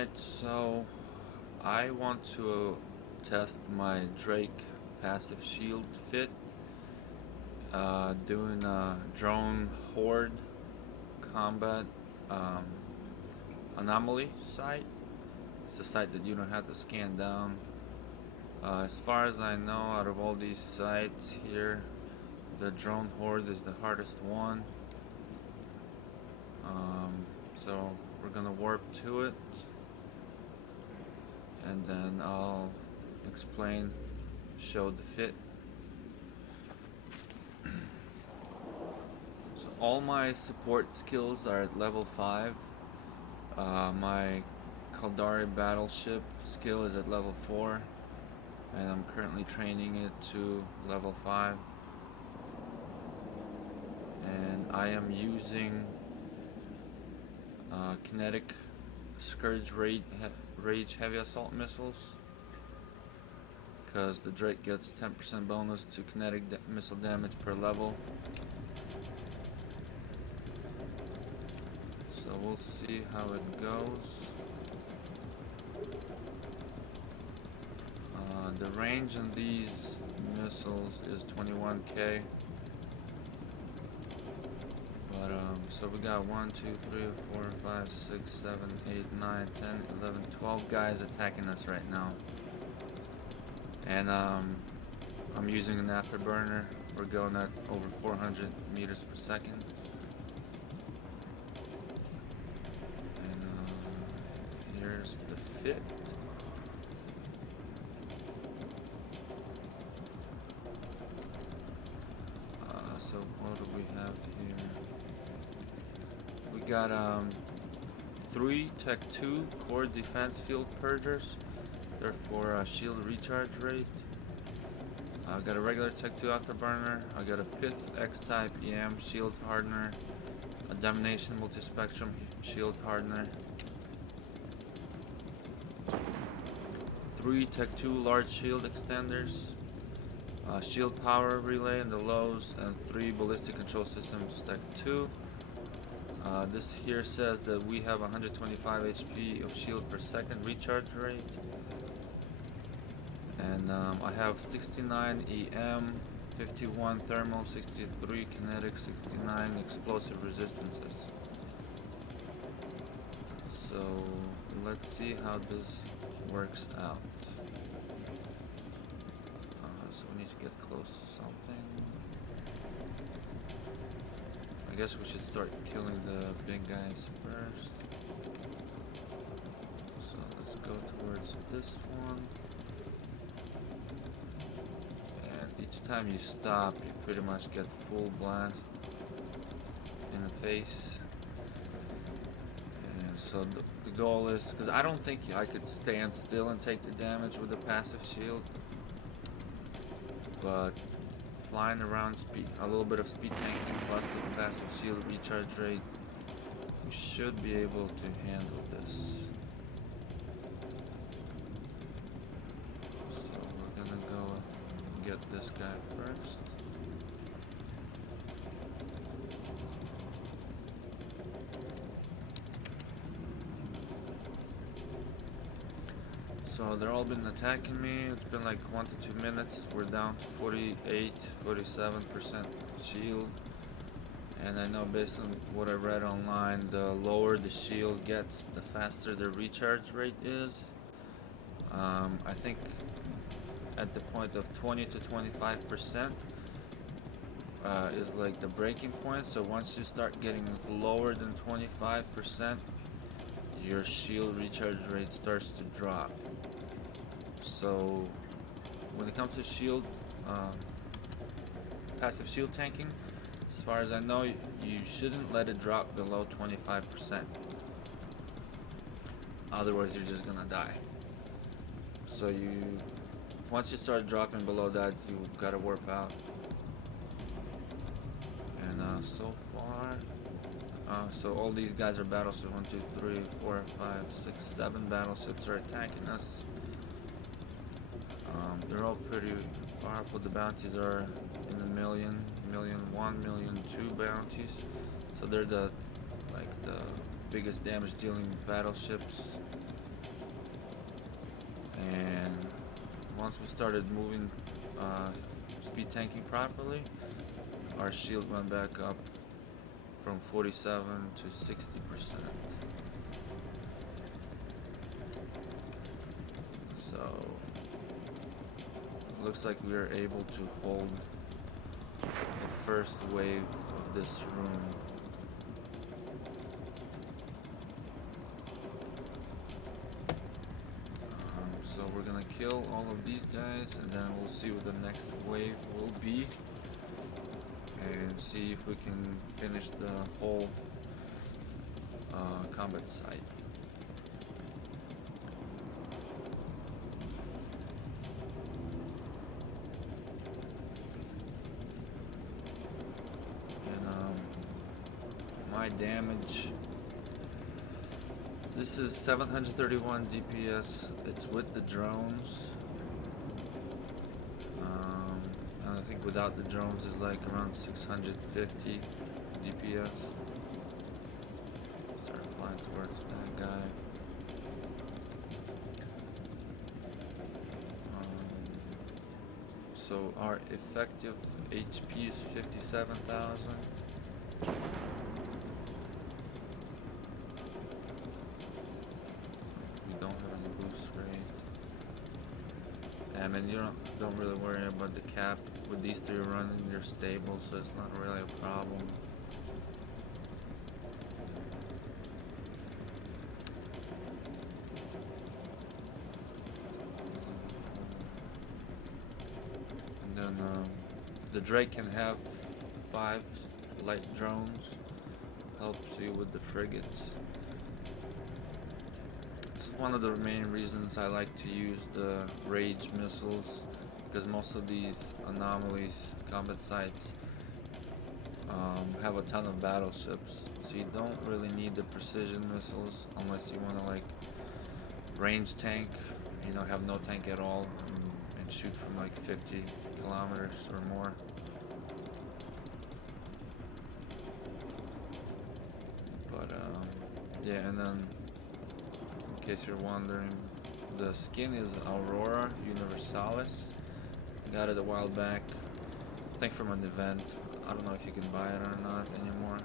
Alright, so I want to test my Drake passive shield fit doing a Drone Horde combat Anomaly site. It's a site that you don't have to scan down. As far as I know, out of all these sites here, the Drone Horde is the hardest one. So we're gonna warp to it, and then I'll explain, show the fit. So all my support skills are at level 5. My Caldari Battleship skill is at level 4, and I'm currently training it to level 5. And I am using kinetic Scourge Rage Heavy Assault Missiles, because the Drake gets 10% bonus to kinetic missile damage per level. So we'll see how it goes. The range on these missiles is 21k. But so we got 1, 2, 3, 4, 5, 6, 7, 8, 9, 10, 11, 12 guys attacking us right now. And I'm using an Afterburner. We're going at over 400 meters per second. And here's the fit. So what do we have here? We got 3 Tech 2 core defense field purgers. They're for shield recharge rate. I got a regular Tech 2 Afterburner. I got a Pith X-type EM shield hardener, a Domination Multispectrum shield hardener, 3 Tech 2 large shield extenders, shield power relay in the lows, and 3 ballistic control systems Tech 2. This here says that we have 125 HP of shield per second recharge rate. And I have 69 EM, 51 thermal, 63 kinetic, 69 explosive resistances. So let's see how this works out. So we need to get close to something. I guess we should start killing the big guys first. So let's go towards this one. Each time you stop, you pretty much get full blast in the face. And so the goal is, because I don't think I could stand still and take the damage with the passive shield, but flying around, speed, a little bit of speed tanking plus the passive shield recharge rate, you should be able to handle this. So we're gonna go get this guy first. So they're all been attacking me. It's been like 1 to 2 minutes. We're down to 48, 47% shield. And I know based on what I read online, the lower the shield gets, the faster the recharge rate is. I think at the point of 20 to 25% is like the breaking point. So once you start getting lower than 25%, your shield recharge rate starts to drop. So when it comes to shield, passive shield tanking, as far as I know, you shouldn't let it drop below 25%. Otherwise you're just gonna die. So once you start dropping below that, you gotta warp out. And so far, so all these guys are battleships. 1, 2, 3, 4, 5, 6, 7 battleships are attacking us. They're all pretty powerful. The bounties are in the million, million 1, million 2 bounties. So they're the biggest damage dealing battleships. And once we started moving, speed tanking properly, our shield went back up from 47 to 60%. So looks like we are able to hold the first wave of this room. So we're gonna kill all of these guys, and then we'll see what the next wave will be, and see if we can finish the whole combat site. My damage, this is 731 DPS. It's with the drones, and I think without the drones is like around 650 DPS. Start flying towards that guy. So our effective HP is 57,000. I mean, you don't really worry about the cap. With these three running, they're stable, so it's not really a problem. And then the Drake can have 5 light drones. Helps you with the frigates. One of the main reasons I like to use the Rage missiles, because most of these anomalies combat sites have a ton of battleships, so you don't really need the precision missiles unless you want to like range tank, you know, have no tank at all and shoot from like 50 kilometers or more. But yeah, and then in case you're wondering, the skin is Aurora Universalis. Got it a while back, I think from an event. I don't know if you can buy it or not anymore.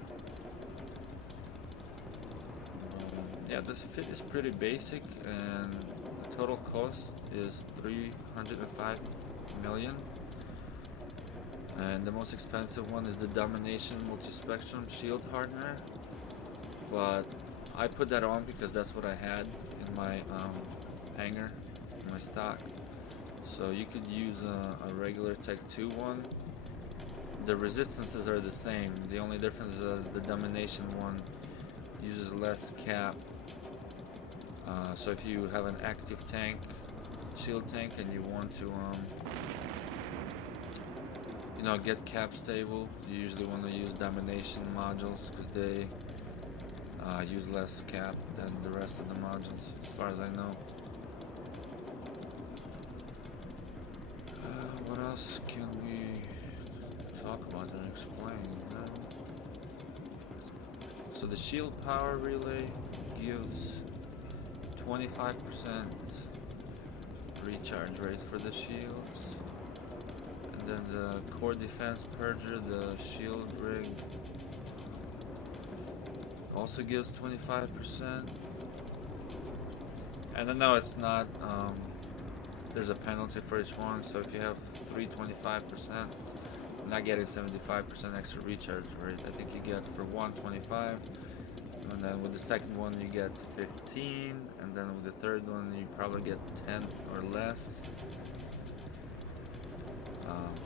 Yeah, this fit is pretty basic, and the total cost is 305 million. And the most expensive one is the Domination Multispectrum Shield Hardener. But I put that on because that's what I had in my hangar, in my stock. So you could use a regular Tech 2 one. The resistances are the same. The only difference is the Domination one uses less cap. So if you have an active tank, shield tank, and you want to you know, get cap stable, you usually want to use Domination modules because they use less cap than the rest of the modules, as far as I know. What else can we talk about and explain? So the shield power relay gives 25% recharge rate for the shields. And then the core defense Purger, the shield rig, also gives 25%. And I know it's not, there's a penalty for each one, so if you have 325%, you're not getting 75% extra recharge rate. I think you get for one 25, and then with the second one you get 15, and then with the third one you probably get 10 or less.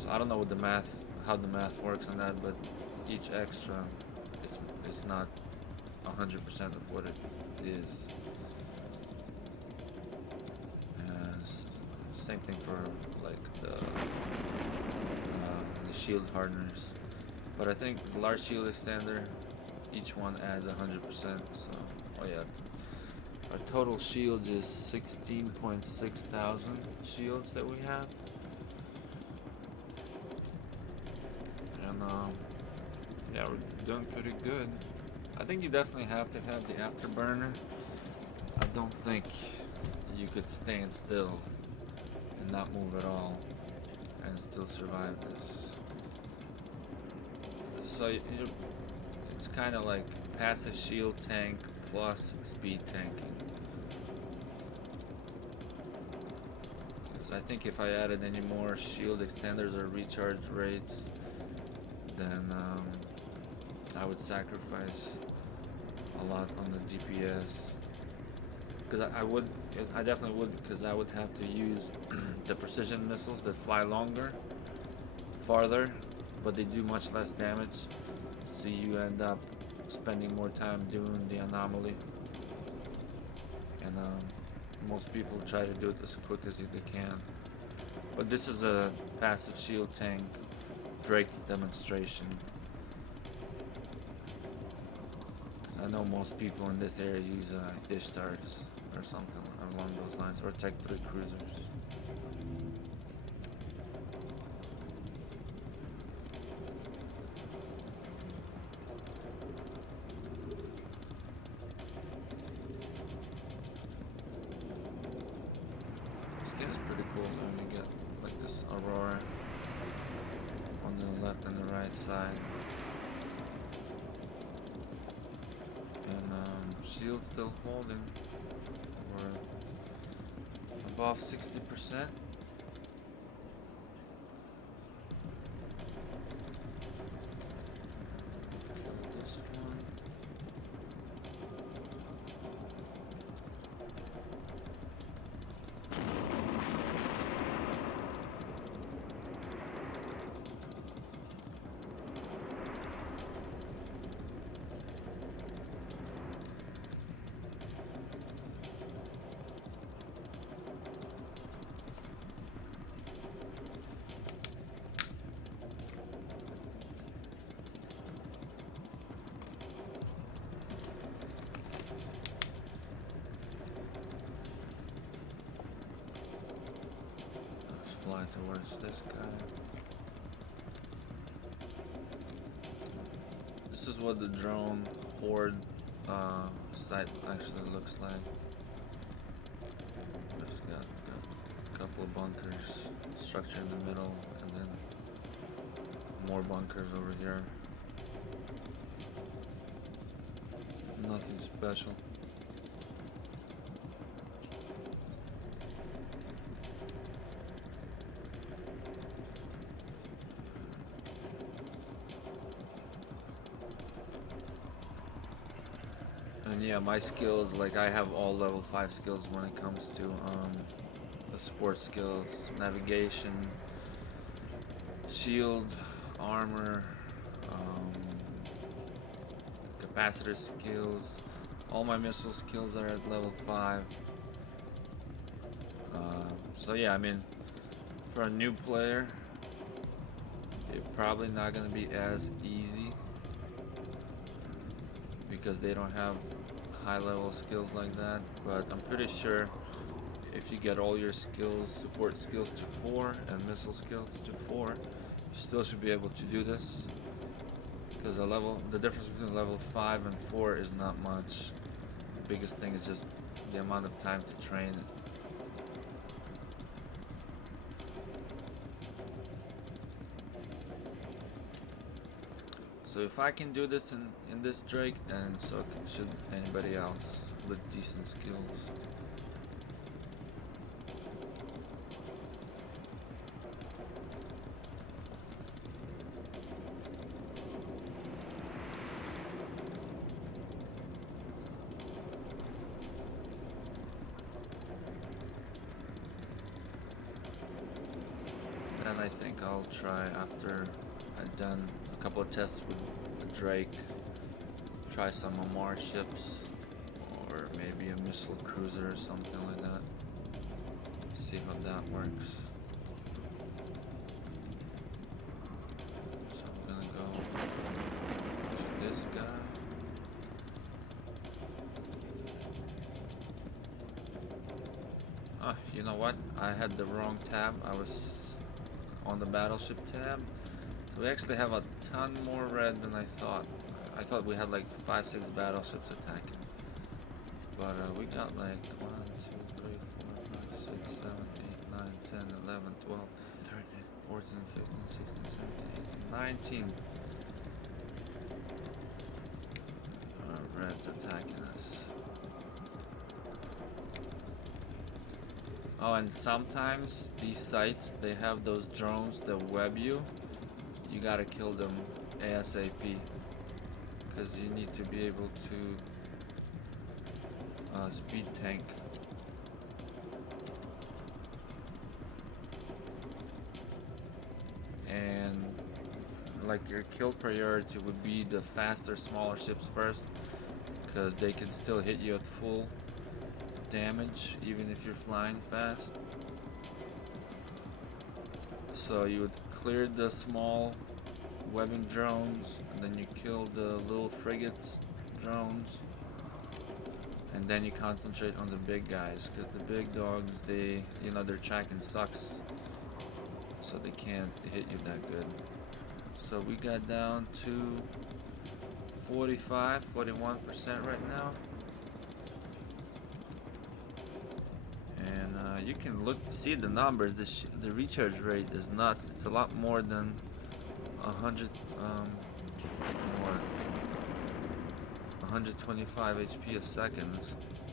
So I don't know what the math, how the math works on that, but each extra, it's not 100% of what it is. Same thing for like the shield hardeners, but I think the large shield extender, each one adds 100%. So, oh yeah, our total shields is 16.6 thousand shields that we have, and yeah, we're doing pretty good. I think you definitely have to have the Afterburner. I don't think you could stand still and not move at all and still survive this. So it's kind of like passive shield tank plus speed tanking. Because I think if I added any more shield extenders or recharge rates, then I would sacrifice a lot on the DPS. Because I definitely would, because I would have to use the precision missiles that fly longer, farther, but they do much less damage. So you end up spending more time doing the Anomaly. And most people try to do it as quick as they can. But this is a passive shield tank Drake demonstration. I know most people in this area use Ishtars or something along those lines, or Tech 3 cruisers. This game is pretty cool when you get like this Aurora on the left and the right side. And shield still holding. We're above 60%. Kill this one. Fly towards this guy. This is what the Drone Horde site actually looks like. Just got a couple of bunkers, structure in the middle, and then more bunkers over here. Nothing special. And yeah, my skills, like I have all level 5 skills when it comes to the sports skills, navigation, shield, armor, capacitor skills. All my missile skills are at level 5. So yeah, I mean, for a new player, it's probably not going to be as easy because they don't have high level skills like that, but I'm pretty sure if you get all your skills, support skills to 4 and missile skills to 4, you still should be able to do this, because the difference between level 5 and 4 is not much. The biggest thing is just the amount of time to train it. So if I can do this in this Drake, then so should anybody else with decent skills. Then I think I'll try, after I've done a couple of tests with the Drake, try some MR ships or maybe a missile cruiser or something like that. See how that works. So I'm gonna go to this guy. Ah, you know what? I had the wrong tab. I was on the Battleship tab. So we actually have a ton more red than I thought. I thought we had like 5-6 battleships attacking. But we got like 1, 2, 3, 4, 9, 10, 11, 12, 13, 14, 15, 16, 17, 18, 19. Red's attacking us. Oh, and sometimes these sites, they have those drones that web you. You gotta kill them ASAP. Because you need to be able to speed tank. And like your kill priority would be the faster, smaller ships first, because they can still hit you at full damage even if you're flying fast. So you would clear the small webbing drones, and then you kill the little frigates drones, and then you concentrate on the big guys, because the big dogs, they, you know, their tracking sucks, so they can't hit you that good. So we got down to 41% right now. And you can see the numbers. The recharge rate is nuts. It's a lot more than 125 HP a second.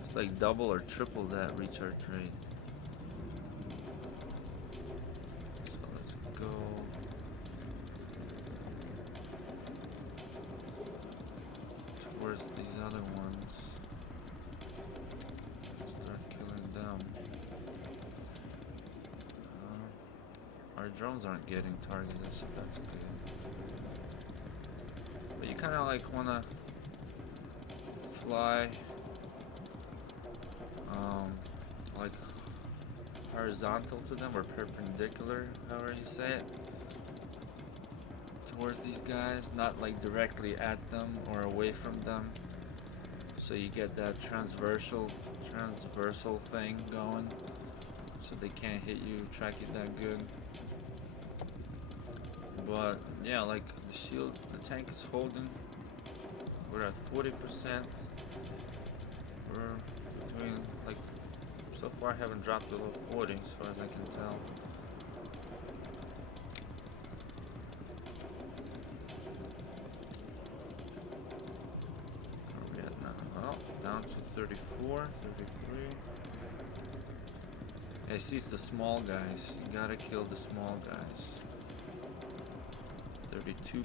It's like double or triple that recharge rate. So let's go. Towards these other ones. Start killing them. Our drones aren't getting targeted, so that's good. But you kind of like want to fly like horizontal to them, or perpendicular, however you say it, towards these guys, not like directly at them or away from them, so you get that transversal thing going, so they can't hit you, track you that good. But yeah, like the shield, the tank is holding. We're at 40%. We're between, like, so far I haven't dropped below 40 as far as I can tell. Where are we at now? Oh, down to 34, 33. I see it's the small guys. You gotta kill the small guys. 32%.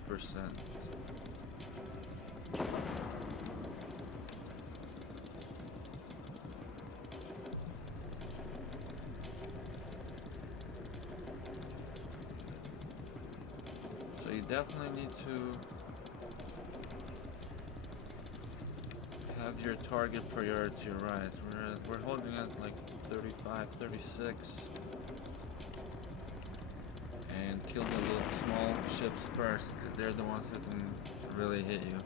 So you definitely need to have your target priority right. We're holding at like 35, 36. And kill the little small ships first, because they're the ones who can really hit you.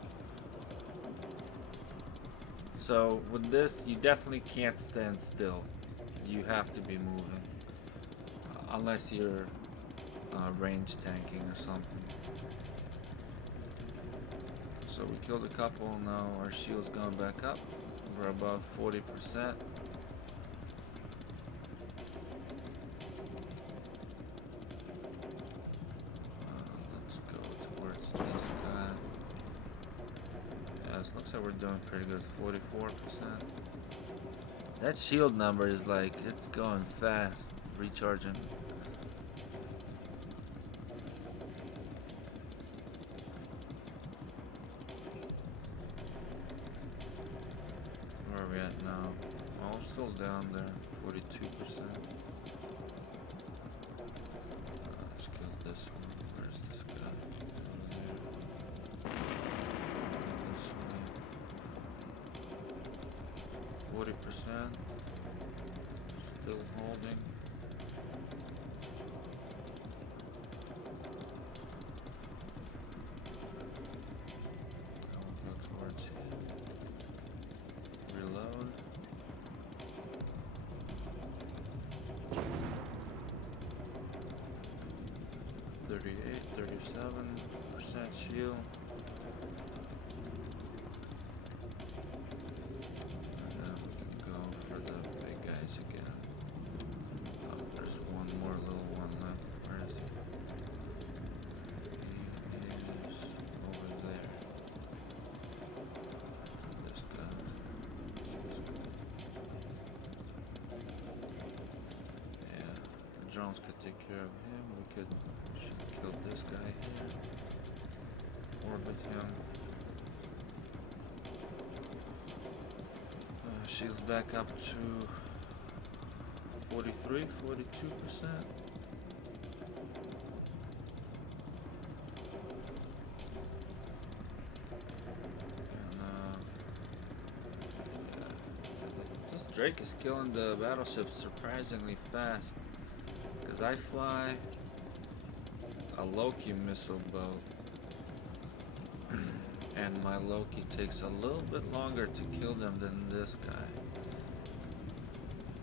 So with this, you definitely can't stand still. You have to be moving, unless you're range tanking or something. So we killed a couple. Now our shield's going back up. We're above 40%. Looks like we're doing pretty good, 44%. That shield number is like, it's going fast, recharging. Where are we at now? Oh, still down there, 42%. Let's kill this one. Where's this guy? This one. 40%. Still holding. I'll go towards him. Reload. $38, 37% shield. And then we can go for the big guys again. Oh, there's one. drones could take care of him. Should kill this guy here. Orbit him. Shields back up to 43, 42%. Drake is killing the battleship surprisingly fast, because I fly a Loki missile boat and my Loki takes a little bit longer to kill them than this guy.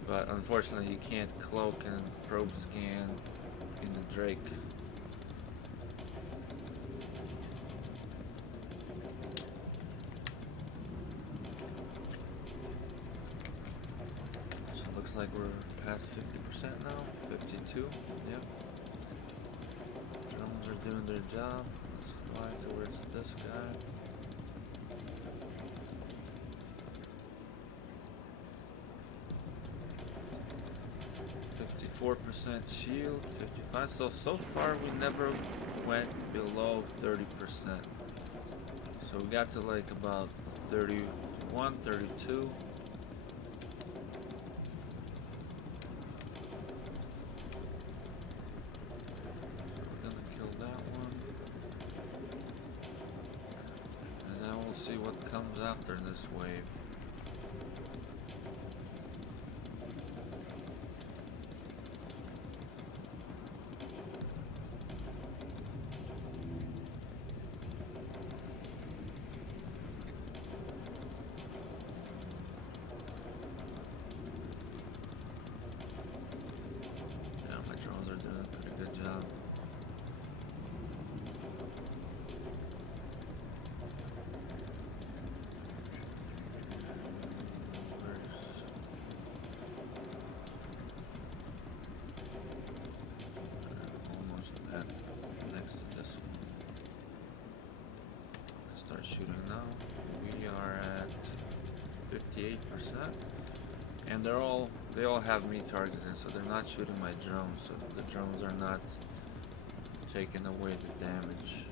But unfortunately you can't cloak and probe scan in the Drake. Looks like we're past 50% now. 52. Yep. Drones are doing their job. Let's fly towards this guy. 54% shield. 55. So far we never went below 30%. So we got to like about 31, 32. See what comes after this wave. Yeah, my drones are doing a pretty good job. Shooting now. We are at 58%, and they all have me targeted, so they're not shooting my drones. So the drones are not taking away the damage.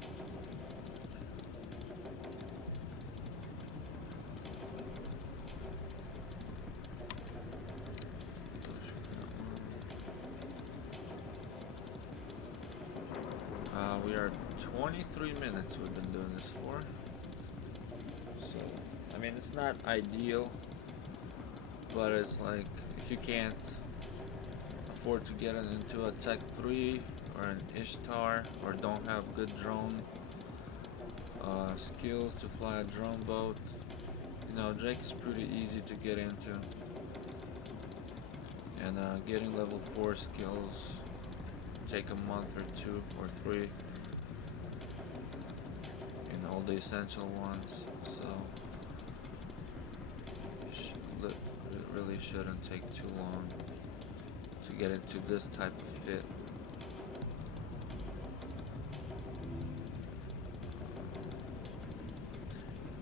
We are 23 minutes we've been doing this for. So, I mean, it's not ideal, but it's like, if you can't afford to get into a Tech 3 or an Ishtar, or don't have good drone skills to fly a drone boat, you know, Drake is pretty easy to get into. And getting level 4 skills take a month or 2 or 3. All the essential ones, so it really shouldn't take too long to get into this type of fit.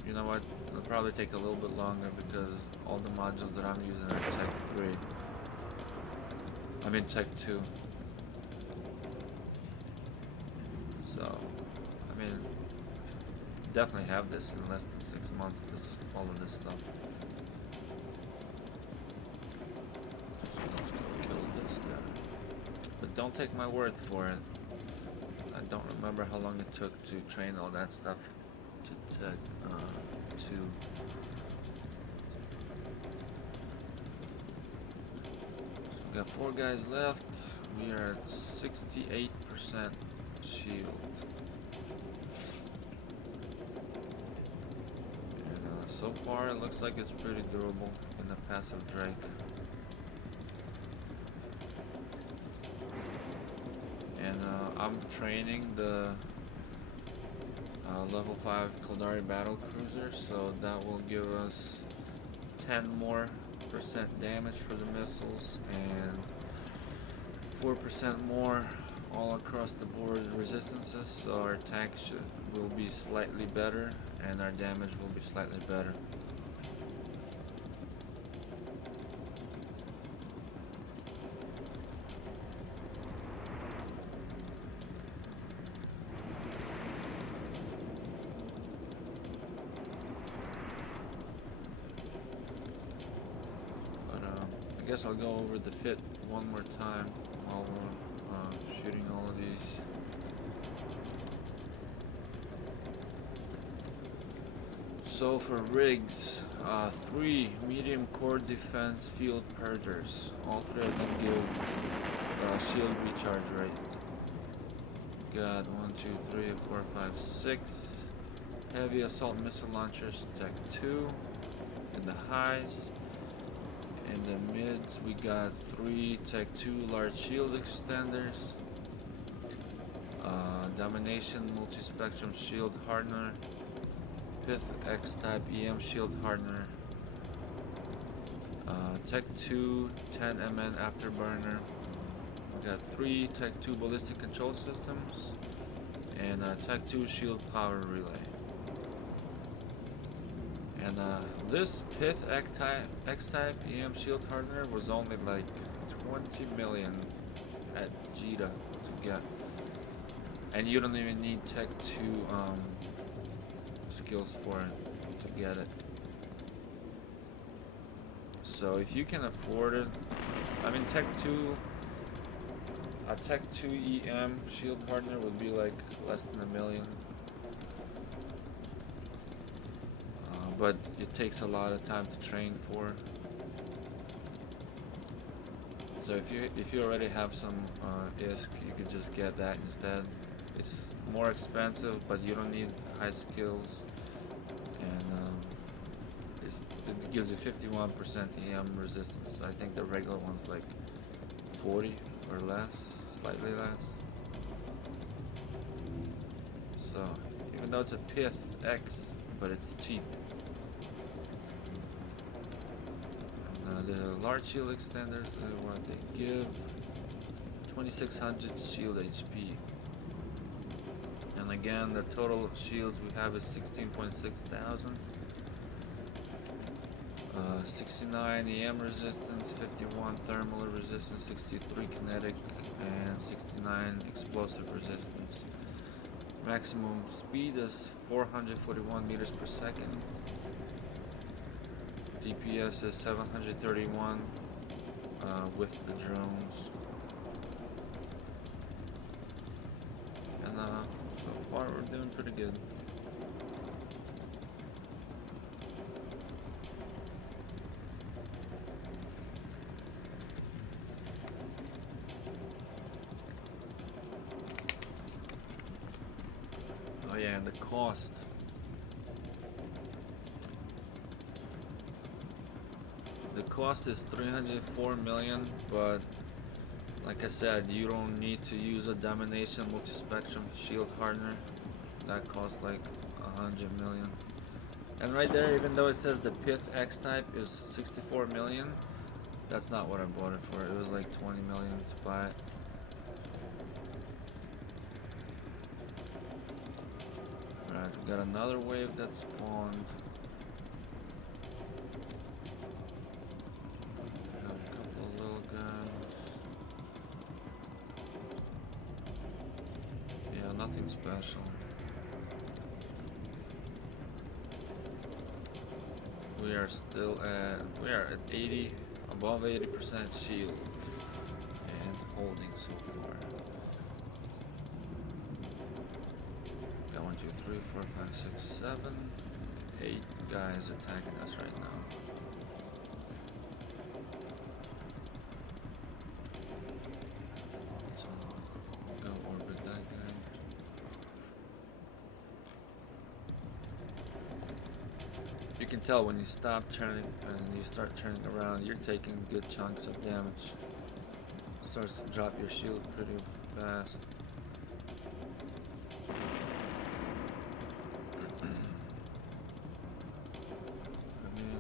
You know what? It'll probably take a little bit longer because all the modules that I'm using are Tech 3. I mean Tech 2. So, I mean, definitely have this in less than 6 months, all of this stuff. So let's go kill this guy. But don't take my word for it. I don't remember how long it took to train all that stuff to Tech 2. So we got 4 guys left. We are at 68% shield. So far, it looks like it's pretty durable in the passive Drake. And I'm training the level 5 Kaldari Battlecruiser, so that will give us 10% more damage for the missiles and 4% more all across the board resistances, so our attack will be slightly better and our damage will be slightly better. guess I'll go over the fit one more time while we're shooting all of these. So for rigs, 3 medium core defense field purgers. All 3 of them give shield recharge rate. Got 1, 2, 3, 4, 5, 6 heavy assault missile launchers, Tech 2 in the highs. In the mids, we got 3 Tech 2 large shield extenders, Domination Multispectrum shield hardener, Pith X-type EM shield hardener, Tech 2 10MN Afterburner. We got 3 Tech 2 ballistic control systems and Tech 2 shield power relay. And this Pith X-type EM shield hardener was only like 20 million at Jita to get, and you don't even need Tech 2 skills for it to get it. So if you can afford it, I mean a Tech 2 EM shield hardener would be like less than $1 million. But it takes a lot of time to train for. So if you already have some ISK, you could just get that instead. It's more expensive, but you don't need high skills, and it gives you 51% EM resistance. I think the regular one's like 40 or less, slightly less. So even though it's a Pith X, but it's cheap. The large shield extenders, what they give 2600 shield HP. And again, the total shields we have is 16.6 thousand. 69 EM resistance, 51 thermal resistance, 63 kinetic, and 69 explosive resistance. Maximum speed is 441 meters per second. DPS is 731 with the drones. And so far we're doing pretty good. Oh yeah, and the cost. The cost is 304 million, but like I said, you don't need to use a Domination Multispectrum shield hardener. That costs like 100 million. And right there, even though it says the Pith X type is 64 million, that's not what I bought it for. It was like 20 million to buy it. Alright, we got another wave that spawned. Nothing special. We are at 80, above 80% shield and holding so far. Got 1, 2, 3, 4, 5, 6, 7, 8 guys attacking us right now. You can tell when you stop turning and you start turning around, you're taking good chunks of damage. It starts to drop your shield pretty fast. I mean,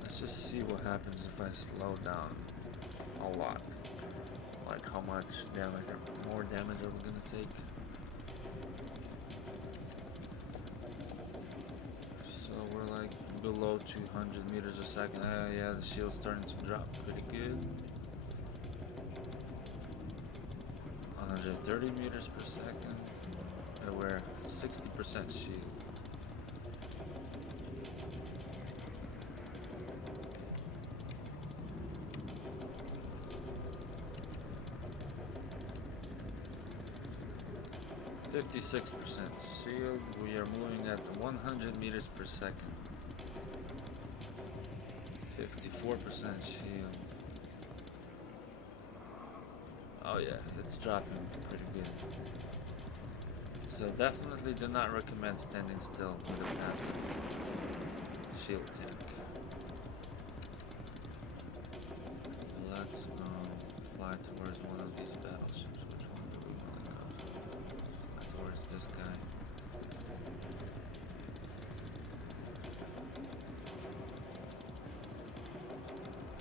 let's just see what happens if I slow down a lot. Like how much damage, or more damage are we gonna take? Below 200 meters a second. Yeah, the shield's starting to drop pretty good. 130 meters per second. And we're 60% shield. 56% shield. We are moving at 100 meters per second. 54% shield. Oh yeah, it's dropping pretty good. So definitely do not recommend standing still with a passive shield tank. Let's fly towards one of these battleships. Which one do we want to go? Fly towards this guy.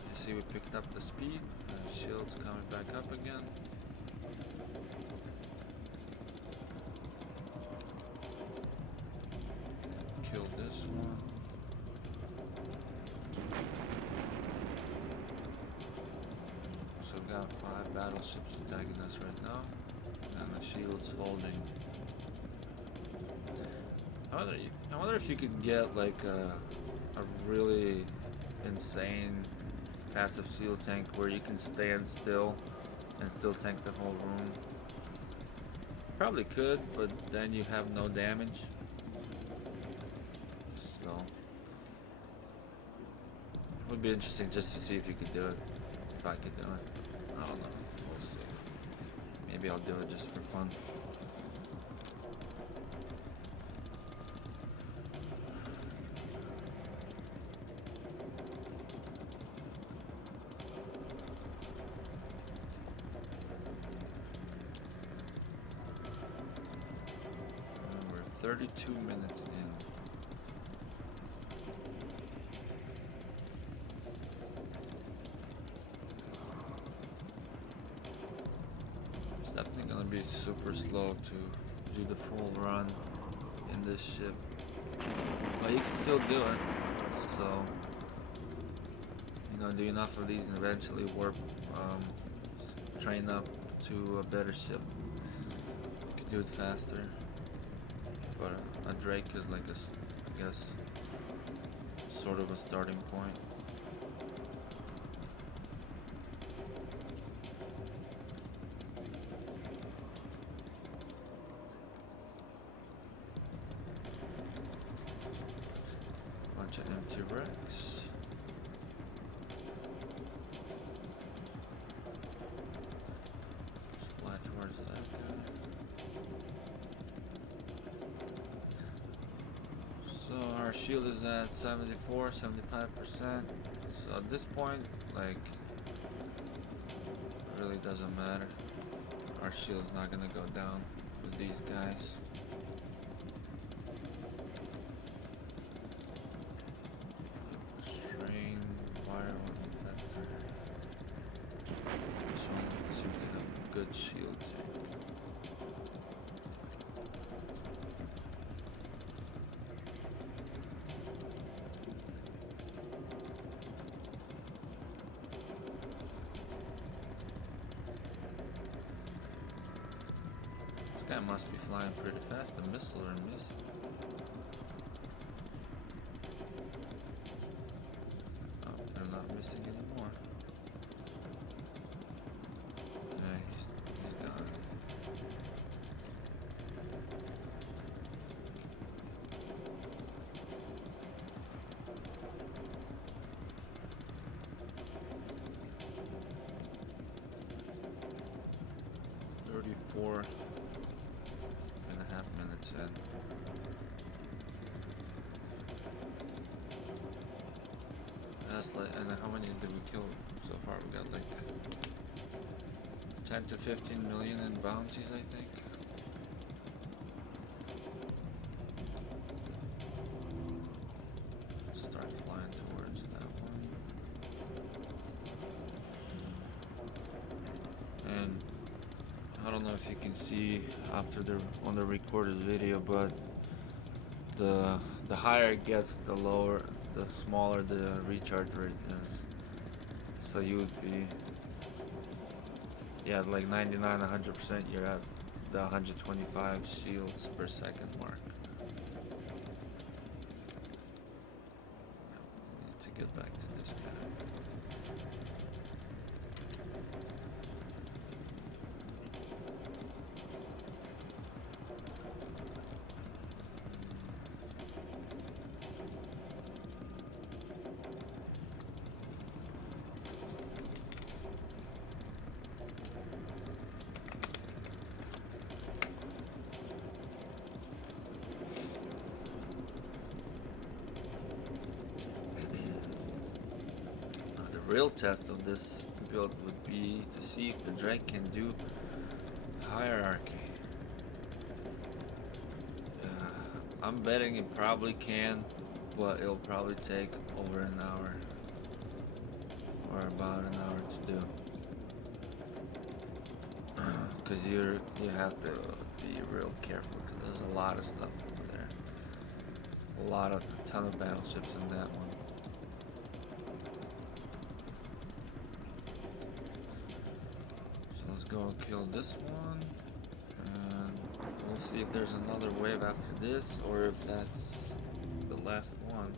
You see we picked up the speed. Shield's coming back up again. Kill this one. So we got 5 battleships attacking us right now, and the shield's holding. I wonder if you could get like a really insane passive shield tank where you can stand still and still tank the whole room. Probably could, but then you have no damage. So it would be interesting just to see if you could do it. If I could do it. I don't know. We'll see. Maybe I'll do it just for fun. We're 32 minutes in. It's definitely gonna be super slow to do the full run in this ship, but you can still do it. So, you know, do enough of these and eventually warp, train up to a better ship. You can do it faster, but a Drake is like I guess, sort of a starting point. Bunch of empty wrecks. Just fly towards that guy. So our shield is at 74, 75%. So at this point, like, it really doesn't matter. Our shield's not gonna go down with these guys. Strain, wire vector. This one seems to have a good shield tank. This guy must be flying pretty fast. The missile are missing. Oh, they're not missing anymore. Yeah, he's gone. Four and a half minutes in. That's like, and how many did we kill so far? We got like 10 to 15 million in bounties, I think. Start flying towards that one. And I don't know if you can see after on the recorded video, but the higher it gets, the lower, the smaller the recharge rate is. So you would be, yeah, like 99, 100%. You're at the 125 shields per second mark. Need to get back to this guy. real test of this build would be to see if the Drake can do hierarchy. I'm betting it probably can, but it'll probably take over an hour or about an hour to do. Because you have to be real careful because there's a lot of stuff over there. A ton of battleships in that one. So let's go and kill this one. And we'll see if there's another wave after this or if that's the last one.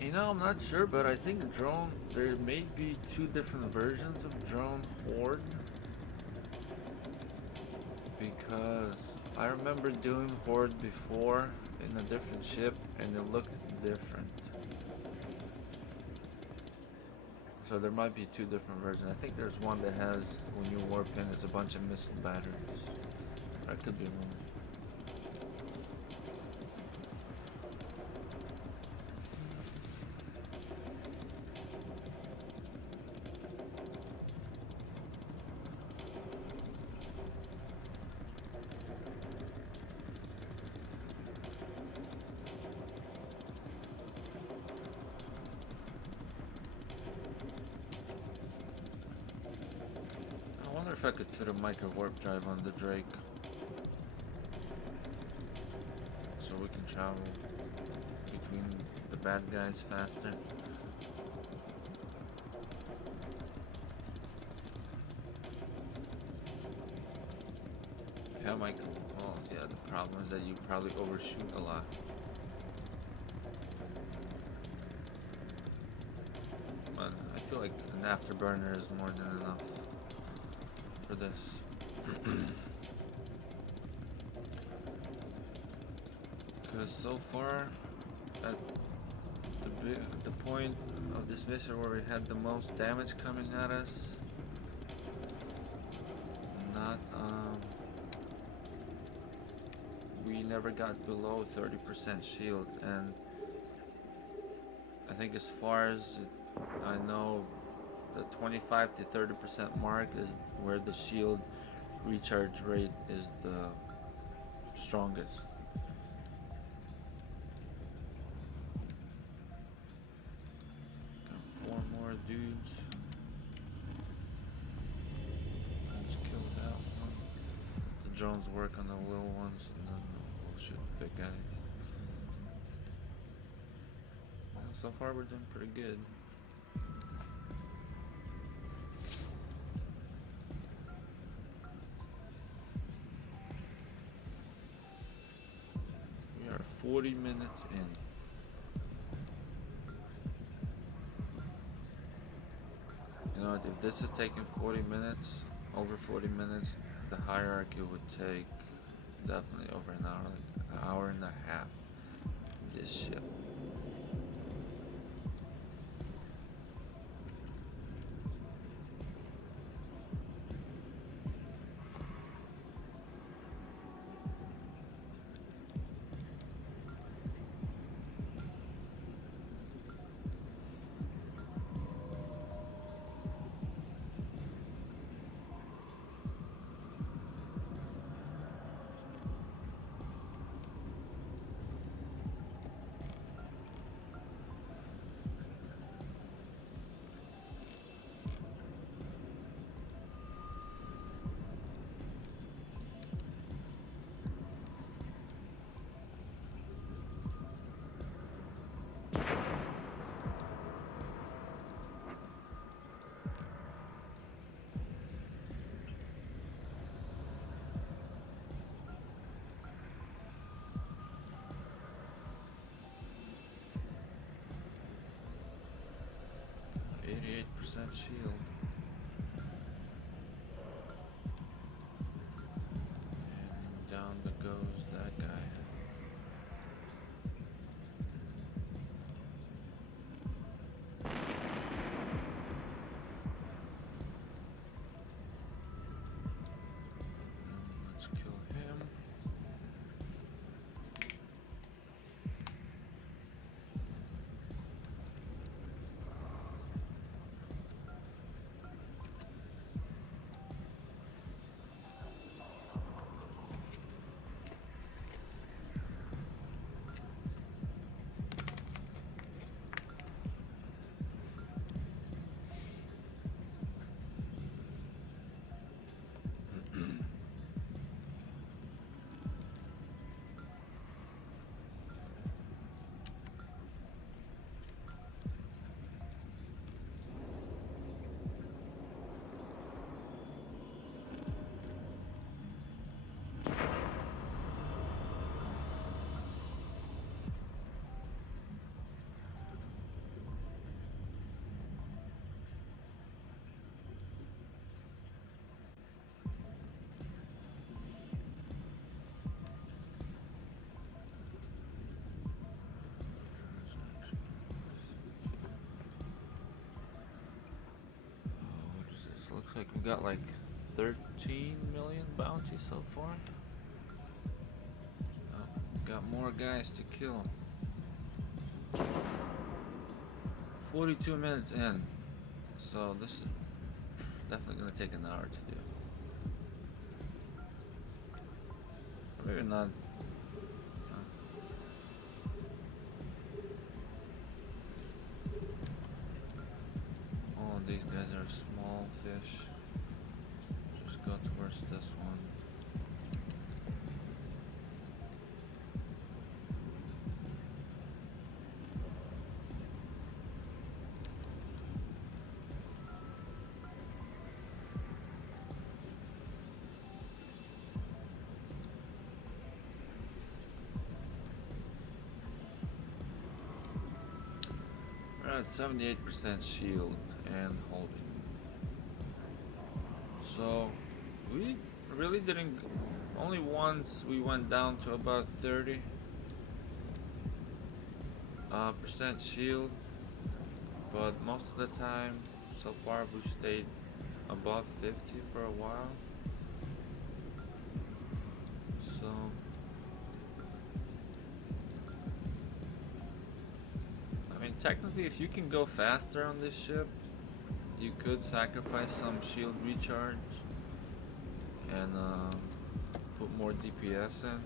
You know, I'm not sure, but I think there may be two different versions of Drone Horde. Because I remember doing Horde before in a different ship and it looked different. So there might be two different versions. I think there's one that has, when you warp in, it's a bunch of missile batteries. I could be wrong. I wonder if I could fit a micro warp drive on the Drake. So we can travel between the bad guys faster. Yeah, Michael. Well, yeah, the problem is that you probably overshoot a lot. But I feel like an Afterburner is more than enough for this. Because so far, at the point of this mission where we had the most damage coming at us, we never got below 30% shield, and I think as far as I know, the 25 to 30% mark is where the shield recharge rate is the strongest. Got 4 more dudes. Let's kill that one. The drones work on the little ones, and then we'll shoot the big guys. Well, so far we're doing pretty good. We are 40 minutes in. You know, if this is taking 40 minutes, over 40 minutes, the hierarchy would take definitely over an hour, like an hour and a half. This ship. Shield. And down goes that guy. Looks like we got like 13 million bounty so far. Got more guys to kill. 42 minutes in. So this is definitely gonna take an hour to do. Or maybe not. Oh, these guys are small fish. Just go towards this one. We're at 78% shield and holding. So we really didn't. Only once we went down to about 30% shield, but most of the time so far we've stayed above 50 for a while. So I mean, technically, if you can go faster on this ship, you could sacrifice some shield recharge and put more DPS in.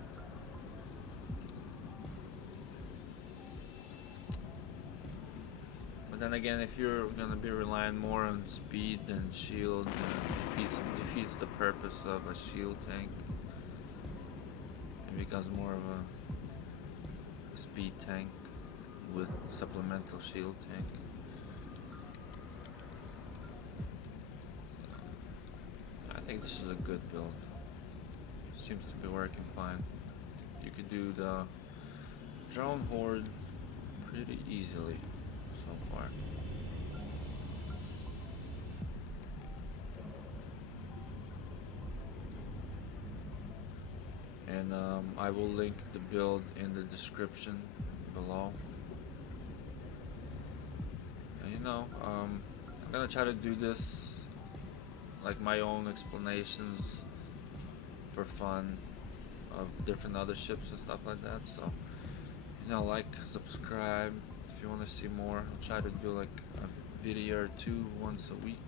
But then again, if you're gonna be relying more on speed than shield, defeats the purpose of a shield tank. It becomes more of a speed tank with supplemental shield tank. I think this is a good build. Seems to be working fine. You could do the Drone Horde pretty easily so far. And I will link the build in the description below. And you know, I'm gonna try to do this like my own explanations for fun of different other ships and stuff like that. So, you know, like, subscribe if you want to see more. I'll try to do like a video or two once a week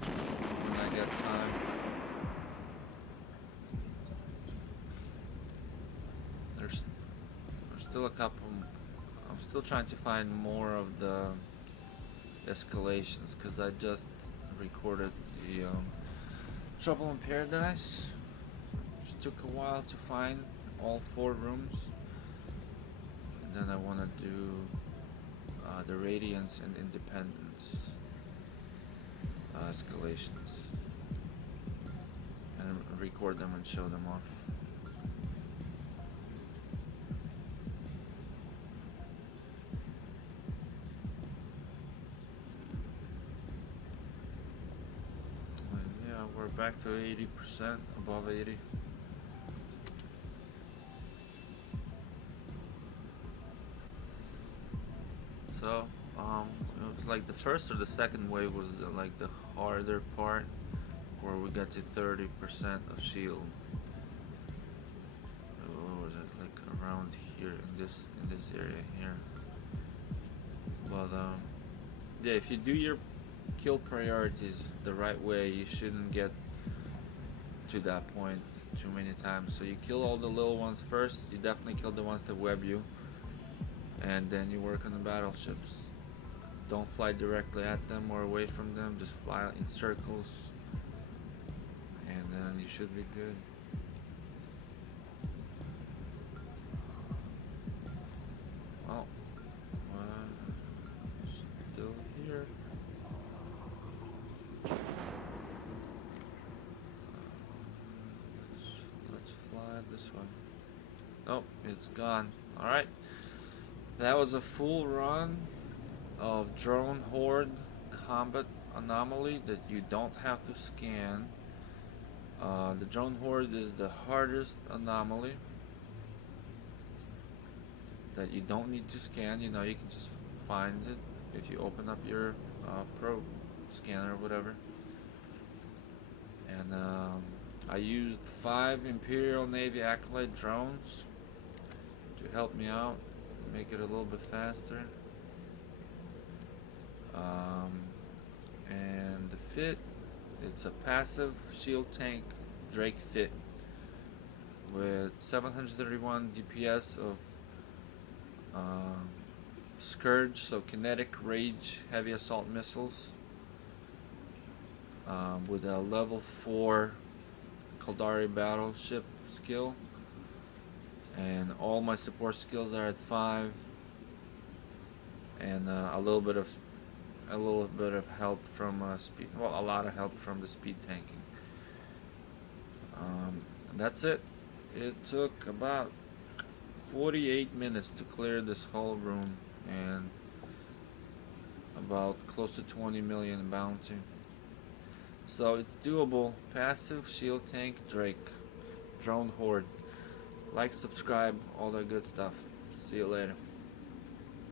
when I get time. There's still a couple. I'm still trying to find more of the escalations because I just recorded the Trouble in Paradise. Just took a while to find all 4 rooms. And then I want to do the Radiance and Independence escalations. And record them and show them off. We're back to 80%, above 80. So, it was like the first or the second wave was like the harder part, where we got to 30% of shield. What was it, like around here in this area here? But yeah, if you do your kill priorities the right way, you shouldn't get to that point too many times. So you kill all the little ones first. You definitely kill the ones that web you, and then you work on the battleships. Don't fly directly at them or away from them, just fly in circles, and then you should be good. Oh, still here. Let's fly this way. Oh, it's gone. Alright. That was a full run of Drone Horde Combat Anomaly that you don't have to scan. The Drone Horde is the hardest anomaly that you don't need to scan. You know, you can just find it if you open up your Pro scanner or whatever. And I used 5 Imperial Navy Acolyte drones to help me out, make it a little bit faster. And the fit, it's a passive shield tank Drake fit with 731 DPS of Scourge, so kinetic rage heavy assault missiles, with a level 4 Kaldari Battleship skill, and all my support skills are at 5, and a little bit of help from speed. Well, a lot of help from the speed tanking. That's it. It took about 48 minutes to clear this whole room, and about close to 20 million bounty. So it's doable. Passive shield tank Drake, Drone Horde. Like, subscribe, all that good stuff. See you later.